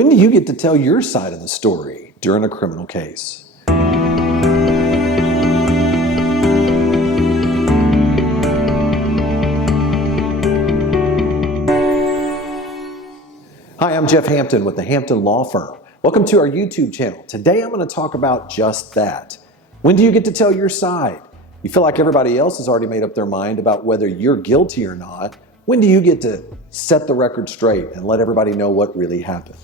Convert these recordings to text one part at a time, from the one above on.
When do you get to tell your side of the story during a criminal case? Hi, I'm Jeff Hampton with the Hampton Law Firm. Welcome to our YouTube channel. Today I'm going to talk about just that. When do you get to tell your side? You feel like everybody else has already made up their mind about whether you're guilty or not. When do you get to set the record straight and let everybody know what really happened?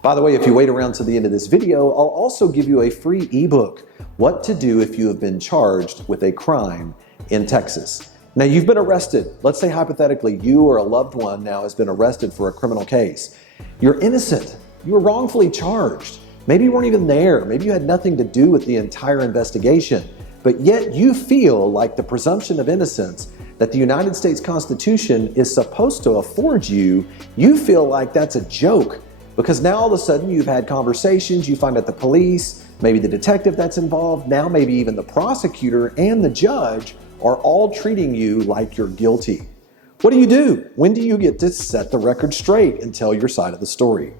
By the way, if you wait around to the end of this video, I'll also give you a free ebook, What to Do If You Have Been Charged with a Crime in Texas. Now, you've been arrested. Let's say hypothetically, you or a loved one now has been arrested for a criminal case. You're innocent. You were wrongfully charged. Maybe you weren't even there. Maybe you had nothing to do with the entire investigation. But yet you feel like the presumption of innocence that the United States Constitution is supposed to afford you, you feel like that's a joke. Because now all of a sudden you've had conversations, you find out the police, maybe the detective that's involved, now maybe even the prosecutor and the judge are all treating you like you're guilty. What do? When do you get to set the record straight and tell your side of the story?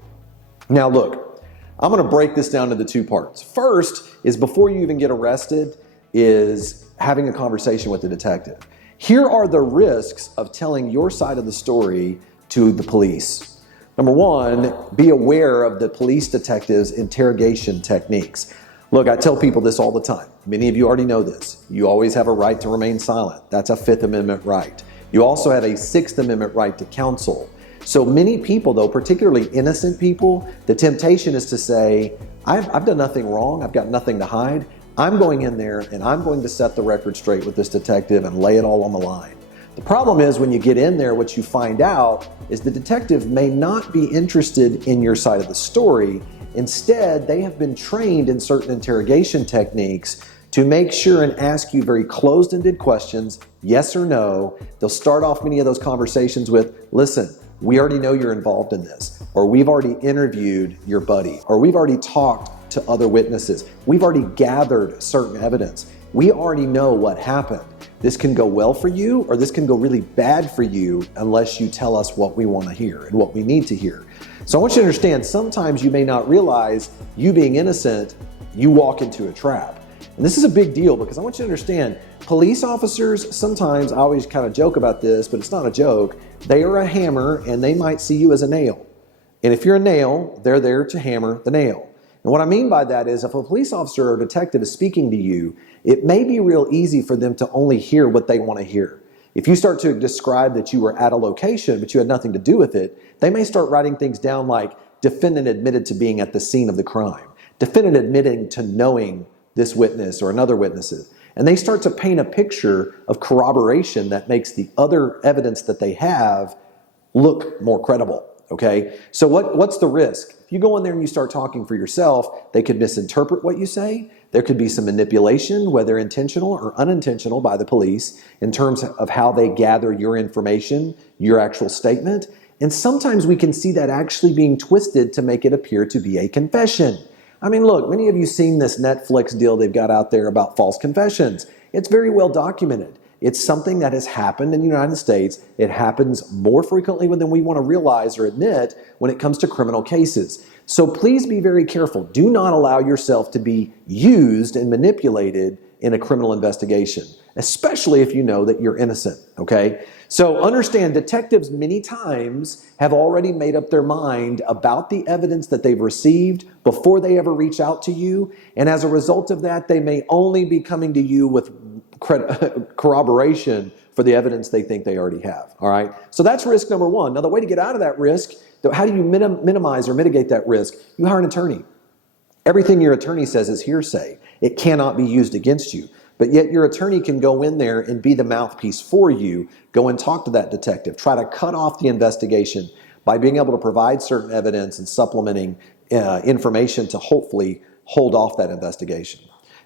Now look, I'm gonna break this down into two parts. First is before you even get arrested is having a conversation with the detective. Here are the risks of telling your side of the story to the police. Number one, be aware of the police detectives' interrogation techniques. Look, I tell people this all the time. Many of you already know this. You always have a right to remain silent. That's a Fifth Amendment right. You also have a Sixth Amendment right to counsel. So many people, though, particularly innocent people, the temptation is to say, I've done nothing wrong. I've got nothing to hide. I'm going in there and I'm going to set the record straight with this detective and lay it all on the line. The problem is when you get in there, what you find out is the detective may not be interested in your side of the story. Instead, they have been trained in certain interrogation techniques to make sure and ask you very closed-ended questions, yes or no. They'll start off many of those conversations with, listen, we already know you're involved in this, or we've already interviewed your buddy, or we've already talked to other witnesses. We've already gathered certain evidence. We already know what happened. This can go well for you, or this can go really bad for you unless you tell us what we want to hear and what we need to hear. So I want you to understand, sometimes you may not realize you being innocent, you walk into a trap. And this is a big deal because I want you to understand, police officers, sometimes, I always kind of joke about this, but it's not a joke. They are a hammer and they might see you as a nail. And if you're a nail, they're there to hammer the nail. And what I mean by that is if a police officer or detective is speaking to you, it may be real easy for them to only hear what they want to hear. If you start to describe that you were at a location, but you had nothing to do with it, they may start writing things down like defendant admitted to being at the scene of the crime, defendant admitting to knowing this witness or another witness. And they start to paint a picture of corroboration that makes the other evidence that they have look more credible. Okay, so what's the risk? If you go in there and you start talking for yourself, they could misinterpret what you say. There could be some manipulation, whether intentional or unintentional, by the police in terms of how they gather your information, your actual statement. And sometimes we can see that actually being twisted to make it appear to be a confession. I mean, look, many of you seen this Netflix deal they've got out there about false confessions. It's very well documented. It's something that has happened in the United States. It happens more frequently than we want to realize or admit when it comes to criminal cases. So please be very careful. Do not allow yourself to be used and manipulated in a criminal investigation, especially if you know that you're innocent, okay? So understand, detectives many times have already made up their mind about the evidence that they've received before they ever reach out to you. And as a result of that, they may only be coming to you with corroboration for the evidence they think they already have, all right? So that's risk number one. Now, the way to get out of that risk, how do you minimize or mitigate that risk? You hire an attorney. Everything your attorney says is hearsay. It cannot be used against you. But yet your attorney can go in there and be the mouthpiece for you, go and talk to that detective, try to cut off the investigation by being able to provide certain evidence and supplementing information to hopefully hold off that investigation.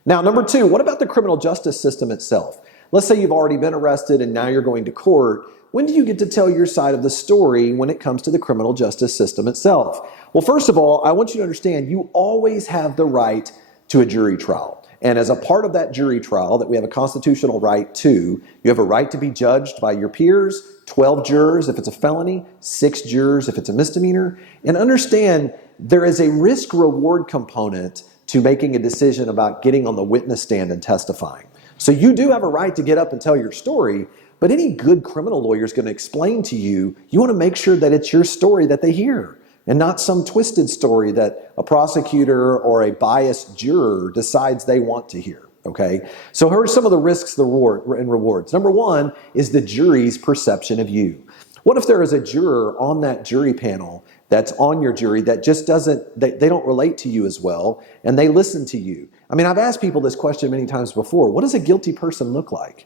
Now, number two, what about the criminal justice system itself? Let's say you've already been arrested and now you're going to court. When do you get to tell your side of the story when it comes to the criminal justice system itself? Well, first of all, I want you to understand you always have the right to a jury trial. And as a part of that jury trial that we have a constitutional right to, you have a right to be judged by your peers, 12 jurors if it's a felony, 6 jurors if it's a misdemeanor. And understand there is a risk-reward component to making a decision about getting on the witness stand and testifying. So you do have a right to get up and tell your story, but any good criminal lawyer is going to explain to you, you want to make sure that it's your story that they hear and not some twisted story that a prosecutor or a biased juror decides they want to hear. Okay, so here are some of the risks and rewards. Number one is the jury's perception of you. What if there is a juror on that jury panel that's on your jury that just doesn't, they don't relate to you as well, and they listen to you? I mean, I've asked people this question many times before. What does a guilty person look like?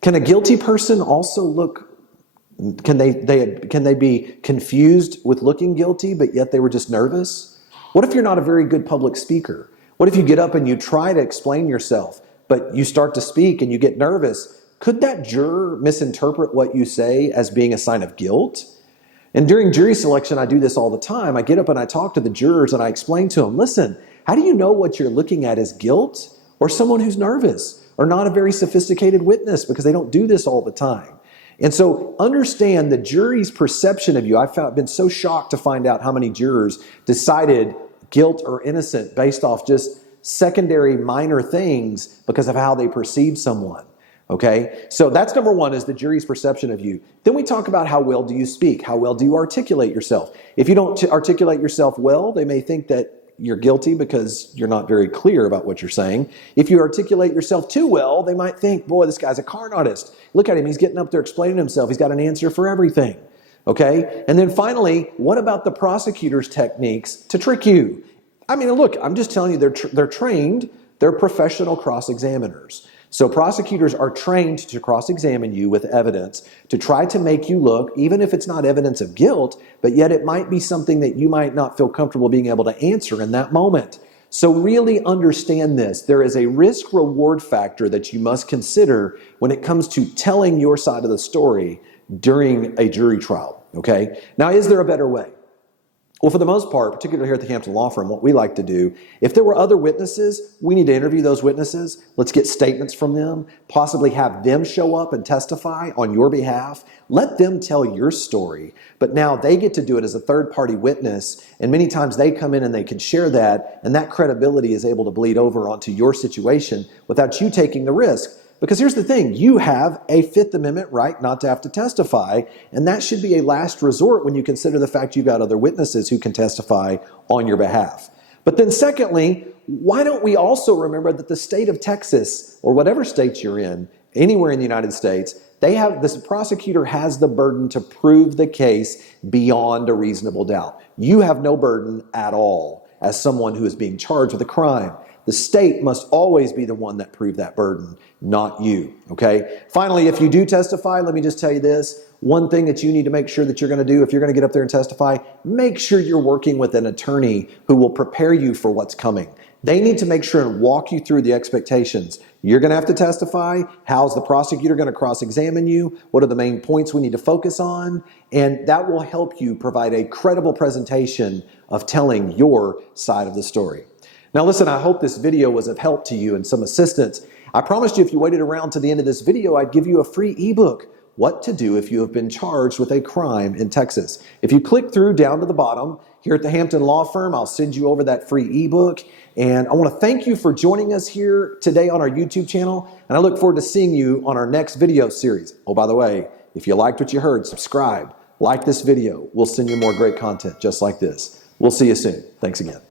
Can a guilty person also look, can they be confused with looking guilty, but yet they were just nervous? What if you're not a very good public speaker? What if you get up and you try to explain yourself, but you start to speak and you get nervous? Could that juror misinterpret what you say as being a sign of guilt? And during jury selection, I do this all the time. I get up and I talk to the jurors and I explain to them, listen, how do you know what you're looking at is guilt or someone who's nervous or not a very sophisticated witness, because they don't do this all the time. And so understand the jury's perception of you. I've been so shocked to find out how many jurors decided guilt or innocent based off just secondary minor things because of how they perceive someone. Okay, so that's number one, is the jury's perception of you. Then we talk about how well do you speak? How well do you articulate yourself? If you don't articulate yourself well, they may think that you're guilty because you're not very clear about what you're saying. If you articulate yourself too well, they might think, boy, this guy's a con artist. Look at him, he's getting up there explaining himself. He's got an answer for everything. Okay, and then finally, what about the prosecutor's techniques to trick you? I mean, look, I'm just telling you, they're trained, they're professional cross-examiners. So prosecutors are trained to cross-examine you with evidence to try to make you look, even if it's not evidence of guilt, but yet it might be something that you might not feel comfortable being able to answer in that moment. So really understand this. There is a risk-reward factor that you must consider when it comes to telling your side of the story during a jury trial, okay? Now, is there a better way? Well, for the most part, particularly here at the Hampton Law Firm, what we like to do, if there were other witnesses, we need to interview those witnesses. Let's get statements from them, possibly have them show up and testify on your behalf. Let them tell your story. But now they get to do it as a third-party witness, and many times they come in and they can share that, and that credibility is able to bleed over onto your situation without you taking the risk. Because here's the thing, you have a Fifth Amendment right not to have to testify, and that should be a last resort when you consider the fact you've got other witnesses who can testify on your behalf. But then secondly, why don't we also remember that the state of Texas, or whatever state you're in, anywhere in the United States, this prosecutor has the burden to prove the case beyond a reasonable doubt. You have no burden at all as someone who is being charged with a crime. The state must always be the one that proved that burden, not you, okay? Finally, if you do testify, let me just tell you this. One thing that you need to make sure that you're going to do if you're going to get up there and testify, make sure you're working with an attorney who will prepare you for what's coming. They need to make sure and walk you through the expectations. You're going to have to testify. How's the prosecutor going to cross-examine you? What are the main points we need to focus on? And that will help you provide a credible presentation of telling your side of the story. Now listen, I hope this video was of help to you and some assistance. I promised you if you waited around to the end of this video, I'd give you a free ebook, What to Do If You Have Been Charged with a Crime in Texas. If you click through down to the bottom, here at the Hampton Law Firm, I'll send you over that free ebook. And I want to thank you for joining us here today on our YouTube channel. And I look forward to seeing you on our next video series. Oh, by the way, if you liked what you heard, subscribe, like this video. We'll send you more great content just like this. We'll see you soon. Thanks again.